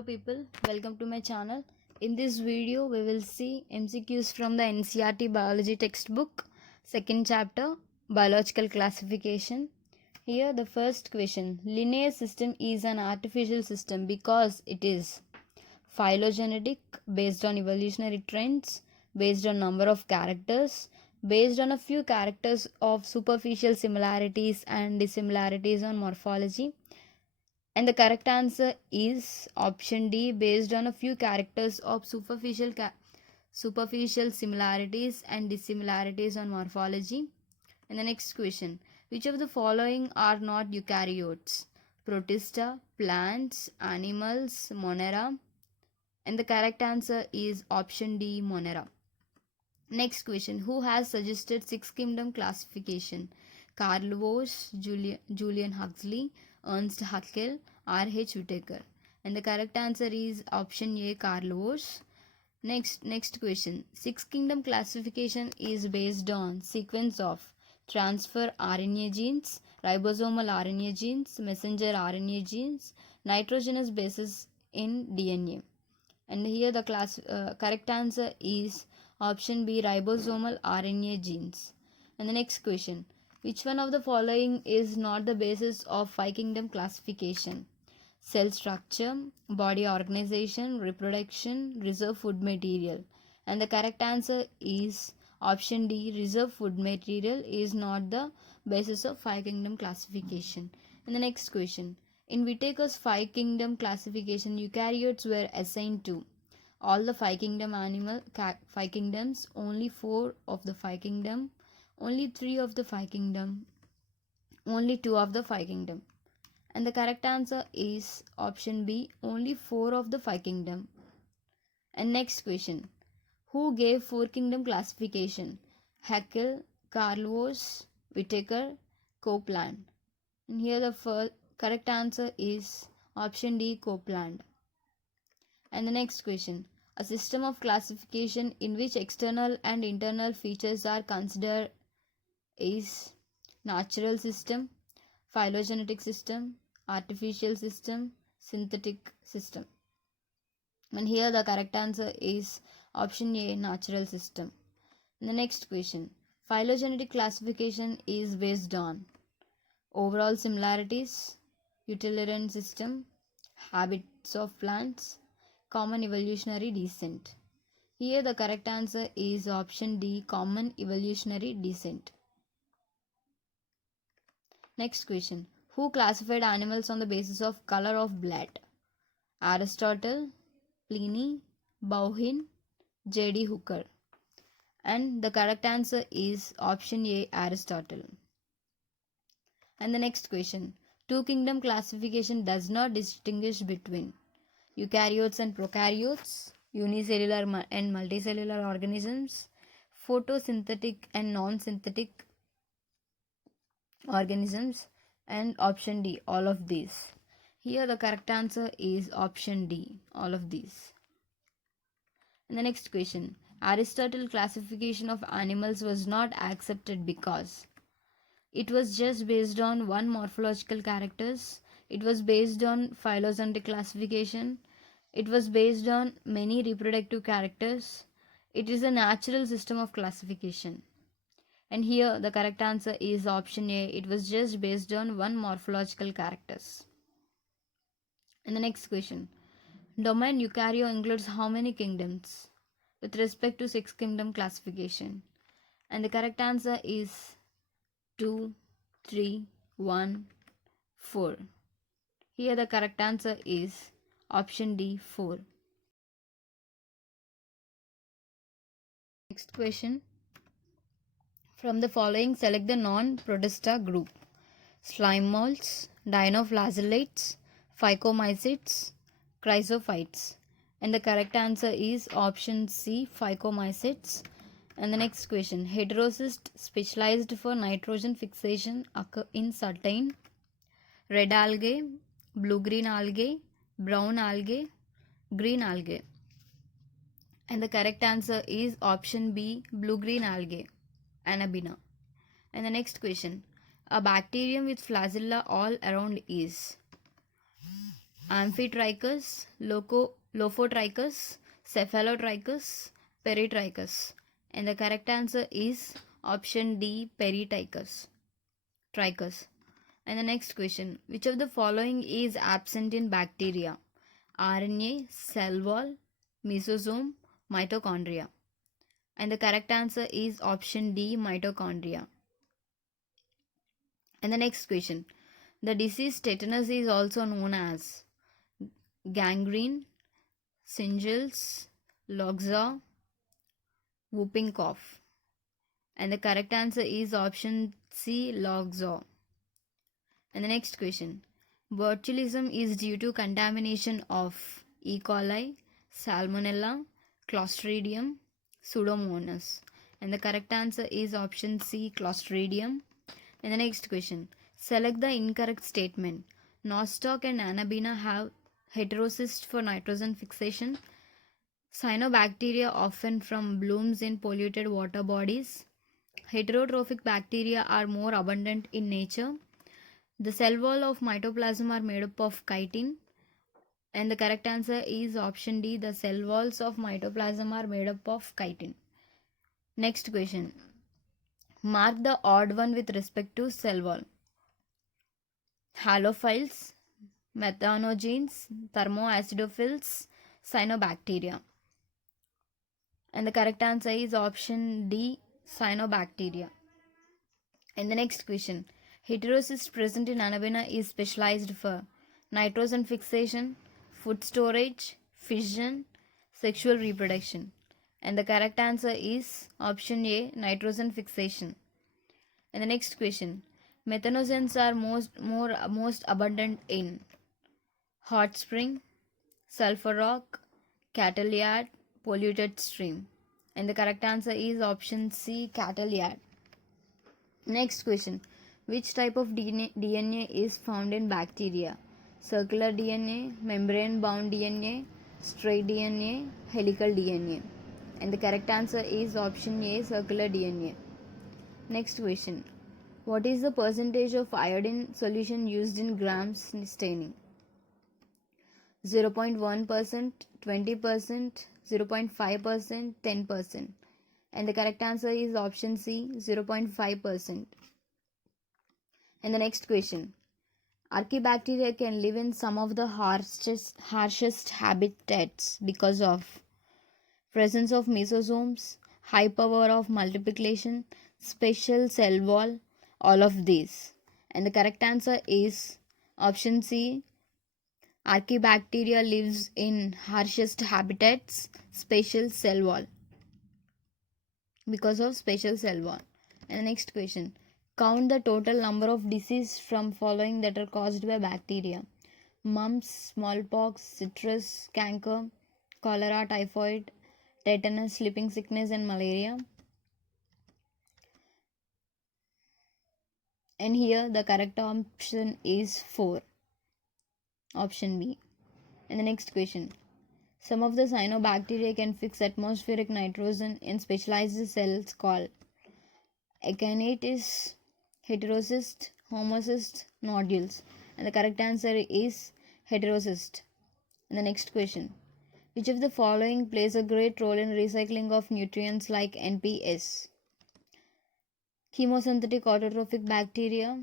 Hello people, welcome to my channel. In this video we will see MCQs from the NCERT biology textbook, second chapter, biological classification. Here the first question, linear system is an artificial system because it is phylogenetic, based on evolutionary trends, based on number of characters, based on a few characters of superficial similarities and dissimilarities on morphology, and the correct answer is option D, based on a few characters of superficial similarities and dissimilarities on morphology. And the next question, which of the following are not eukaryotes? Protista, plants, animals, Monera. And the correct answer is option D, Monera. Next question, who has suggested six kingdom classification? Carl Wosch, Julian Huxley, Ernst Haeckel, R.H. Whittaker. And the correct answer is option A, Carl Wosch. Next question, six kingdom classification is based on sequence of transfer RNA genes, ribosomal RNA genes, messenger RNA genes, nitrogenous bases in DNA. And here the correct answer is option B, ribosomal RNA genes. And the next question, which one of the following is not the basis of five kingdom classification? Cell structure, body organization, reproduction, reserve food material. And the correct answer is option D, reserve food material is not the basis of five kingdom classification. And the next question, in Whittaker's five kingdom classification, eukaryotes were assigned to all the five kingdoms, only four of the five kingdom, only three of the five kingdom, only two of the five kingdom. And the correct answer is option B, only four of the five kingdom. And next question, who gave four kingdom classification? Haeckel, Carl Wosch, Whittaker, Copeland. And here the correct answer is option D, Copeland. And the next question, a system of classification in which external and internal features are considered is natural system, phylogenetic system, artificial system, synthetic system. And here the correct answer is option A, natural system. And the next question, phylogenetic classification is based on overall similarities, utilitarian system, habits of plants, common evolutionary descent. Here the correct answer is option D, common evolutionary descent. Next question, who classified animals on the basis of color of blood? Aristotle, Pliny, Bauhin, J.D. Hooker. And the correct answer is option A, Aristotle. And the next question, two kingdom classification does not distinguish between eukaryotes and prokaryotes, unicellular and multicellular organisms, photosynthetic and non-synthetic organisms, and option D, all of these. Here the correct answer is option D, all of these. And the next question, Aristotle's classification of animals was not accepted because it was just based on one morphological characters, it was based on phylogenetic classification, it was based on many reproductive characters, it is a natural system of classification. And here the correct answer is option A, it was just based on one morphological characters. And the next question, domain eukaryo includes how many kingdoms with respect to six kingdom classification? And the correct answer is 2, 3, 1, 4. Here the correct answer is option D, 4. Next question, from the following select the non-protista group: slime molds, dinoflagellates, phycomycetes, chrysophytes. And the correct answer is option C, phycomycetes. And the next question, heterocyst specialized for nitrogen fixation occur in certain red algae, blue-green algae, brown algae, green algae. And the correct answer is option B, blue-green algae, Anabina. And the next question, a bacterium with flagella all around is Amphitrichus, Lophotrichus, Cephalotrichus, Peritrichus. And the correct answer is option D, Peritrichus. Trichus. And the next question, which of the following is absent in bacteria? RNA, cell wall, mesosome, mitochondria. And the correct answer is option D, mitochondria. And the next question, the disease tetanus is also known as gangrene, shingles, loxa, whooping cough. And the correct answer is option C, loxa. And the next question, botulism is due to contamination of E. coli, Salmonella, Clostridium, Pseudomonas. And the correct answer is option C, Clostridium. And the next question, select the incorrect statement. Nostoc and Anabaena have heterocyst for nitrogen fixation. Cyanobacteria often from blooms in polluted water bodies. Heterotrophic bacteria are more abundant in nature. The cell wall of mytoplasm are made up of chitin. And the correct answer is option D. The cell walls of mytoplasm are made up of chitin. Next question. Mark the odd one with respect to cell wall. Halophiles, methanogenes, thermoacidophils, cyanobacteria. And the correct answer is option D, cyanobacteria. And the next question. Heterocyst present in Anabaena is specialized for nitrogen fixation, food storage, fission, sexual reproduction. And the correct answer is option A, nitrogen fixation. And the next question. Methanogens are most abundant in hot spring, sulfur rock, cattle yard, polluted stream. And the correct answer is option C, cattle yard. Next question. Which type of DNA is found in bacteria? Circular DNA, membrane bound DNA, straight DNA, helical DNA. And the correct answer is option A, circular DNA. Next question. What is the percentage of iodine solution used in grams staining? 0.1%, 20%, 0.5%, 10%. And the correct answer is option C, 0.5%. And the next question. Archaebacteria can live in some of the harshest habitats because of presence of mesosomes, high power of multiplication, special cell wall, all of these. And the correct answer is option C. Archaebacteria lives in harshest habitats, spatial cell wall. Because of spatial cell wall. And the next question. Count the total number of diseases from following that are caused by bacteria. Mumps, smallpox, citrus, canker, cholera, typhoid, tetanus, sleeping sickness and malaria. And here the correct option is 4. Option B. And the next question. Some of the cyanobacteria can fix atmospheric nitrogen in specialized cells called Acanthasis, heterocyst, homocyst, nodules. And the correct answer is heterocyst. And the next question. Which of the following plays a great role in recycling of nutrients like NPS? Chemosynthetic autotrophic bacteria,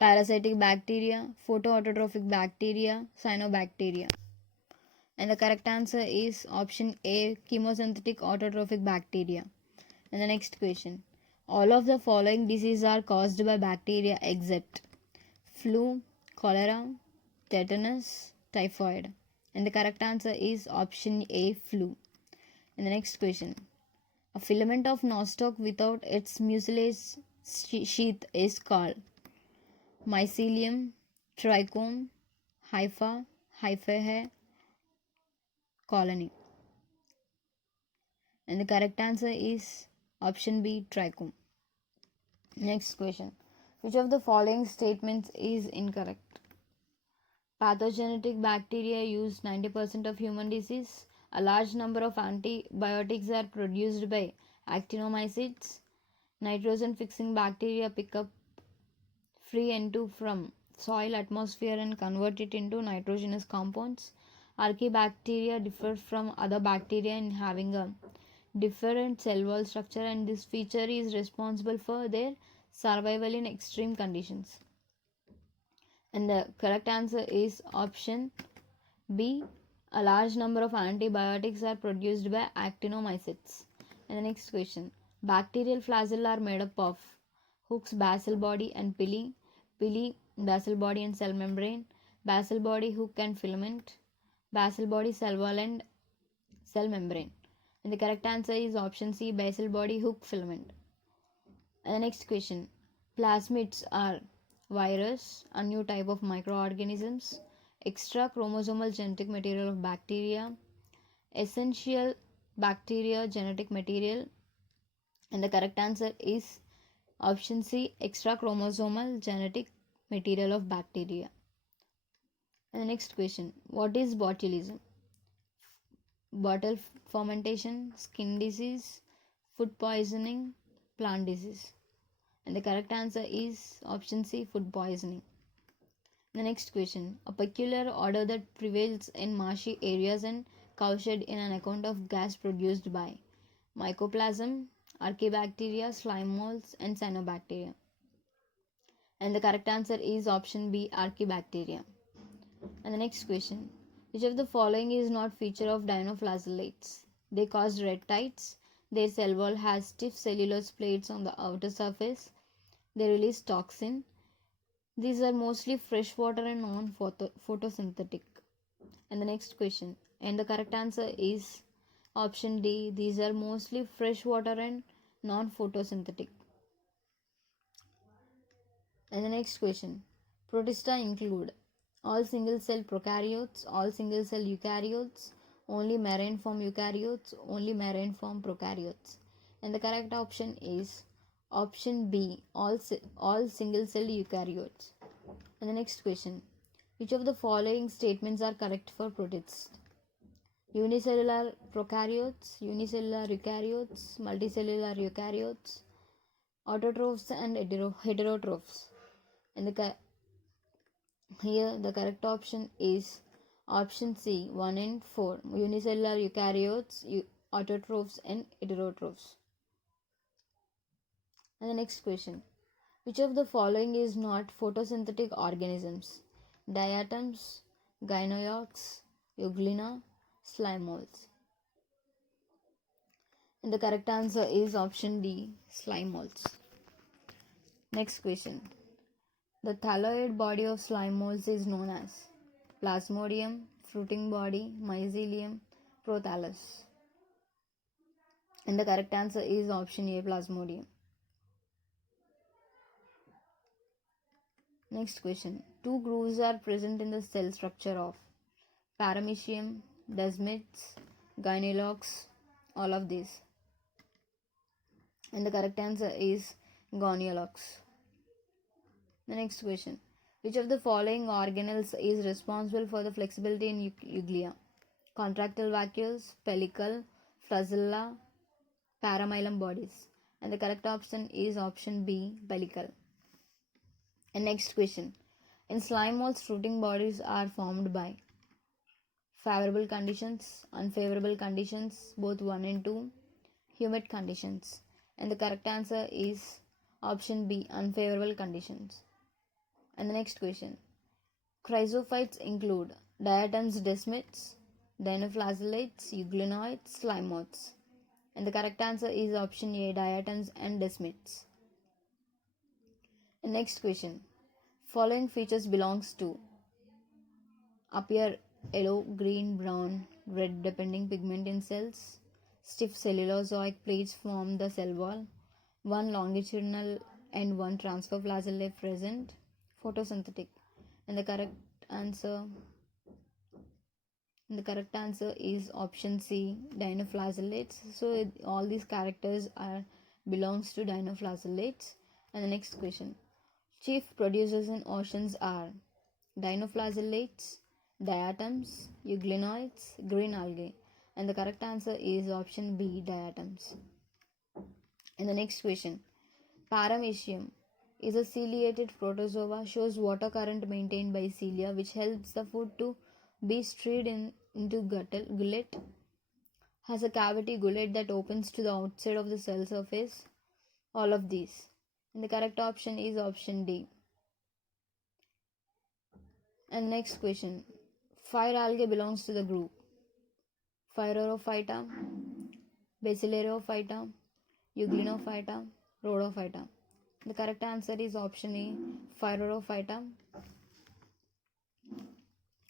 parasitic bacteria, photoautotrophic bacteria, cyanobacteria. And the correct answer is option A, chemosynthetic autotrophic bacteria. And the next question. All of the following diseases are caused by bacteria except flu, cholera, tetanus, typhoid. And the correct answer is option A, flu. And the next question. A filament of nostoc without its mucilage sheath is called mycelium, trichome, hypha, hyphae, colony. And the correct answer is option B, trichome. Next question. Which of the following statements is incorrect? Pathogenetic bacteria use 90% of human disease. A large number of antibiotics are produced by actinomycetes. Nitrogen fixing bacteria pick up free N2 from soil, atmosphere, and convert it into nitrogenous compounds. Archaebacteria differ from other bacteria in having a different cell wall structure, and this feature is responsible for their survival in extreme conditions. And the correct answer is option B. A large number of antibiotics are produced by actinomycetes. And the next question. Bacterial flagella are made up of Hooke's basal body and pili, pili, basal body and cell membrane, basal body, hook and filament, basal body, cell wall and cell membrane. And the correct answer is option C, basal body, hook, filament. And the next question. Plasmids are virus, a new type of microorganisms, extra chromosomal genetic material of bacteria, essential bacteria genetic material, and the correct answer is option C, extra chromosomal genetic material of bacteria. And the next question. What is botulism? Bottle fermentation, skin disease, food poisoning, plant disease. And the correct answer is option C, food poisoning. The next question. A peculiar odor that prevails in marshy areas and cowshed in an account of gas produced by mycoplasm, archaebacteria, slime molds, and cyanobacteria. And the correct answer is option B, archaebacteria. And the next question. Which of the following is not feature of dinoflagellates? They cause red tides. Their cell wall has stiff cellulose plates on the outer surface. They release toxin. These are mostly freshwater and non-photosynthetic. And the next question. And the correct answer is option D. These are mostly freshwater and non-photosynthetic. And the next question. Protista include all single cell prokaryotes, all single cell eukaryotes, only marine form eukaryotes, only marine form prokaryotes. And the correct option is option B, all single cell eukaryotes. And the next question. Which of the following statements are correct for protists? Unicellular prokaryotes, unicellular eukaryotes, multicellular eukaryotes, autotrophs and heterotrophs. And here the correct option is option C, 1 and 4, unicellular eukaryotes, autotrophs and heterotrophs. And the next question. Which of the following is not photosynthetic organisms? Diatoms, gynoiox, euglena, slime molds. And the correct answer is option D, slime molds. Next question. The thalloid body of slime molds is known as Plasmodium, fruiting body, mycelium, prothallus. And the correct answer is option A, Plasmodium. Next question. Two grooves are present in the cell structure of Paramecium, desmids, gynolox, all of these. And the correct answer is goniolox. The next question. Which of the following organelles is responsible for the flexibility in euglia? Contractile vacuoles, pellicle, flagella, paramylum bodies. And the correct option is option B, pellicle. And next question. In slime molds, fruiting bodies are formed by favorable conditions, unfavorable conditions, both 1 and 2, humid conditions. And the correct answer is option B, unfavorable conditions. And the next question. Chrysophytes include diatoms, desmids, dinoflagellates, euglenoids, slime moths. And the correct answer is option A, diatoms and desmids. And next question. Following features belongs to appear yellow, green, brown, red depending pigment in cells. Stiff cellulozoic plates form the cell wall. One longitudinal and one transfer flagellae present. Photosynthetic. And the correct answer is option C, dinoflagellates. So all these characters are belongs to dinoflagellates. And the next question. Chief producers in oceans are dinoflagellates, diatoms, euglenoids, green algae. And the correct answer is option B, diatoms. And the next question. Paramecium is a ciliated protozoa, shows water current maintained by cilia, which helps the food to be stirred into gullet, has a cavity gullet that opens to the outside of the cell surface. All of these. And the correct option is option D. And next question. Fire algae belongs to the group Phyrerophyta, Basilarophyta, Euglenophyta, Rhodophyta. The correct answer is option A, Phyrerophyta.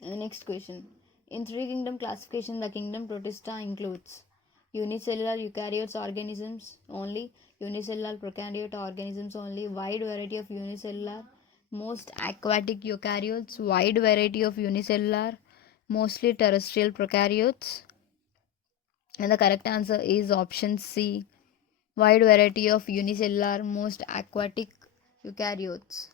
And the next question. In three kingdom classification, the kingdom Protista includes unicellular eukaryotes organisms only, unicellular prokaryote organisms only, wide variety of unicellular, most aquatic eukaryotes, wide variety of unicellular, mostly terrestrial prokaryotes. And the correct answer is option C, wide variety of unicellular, most aquatic eukaryotes.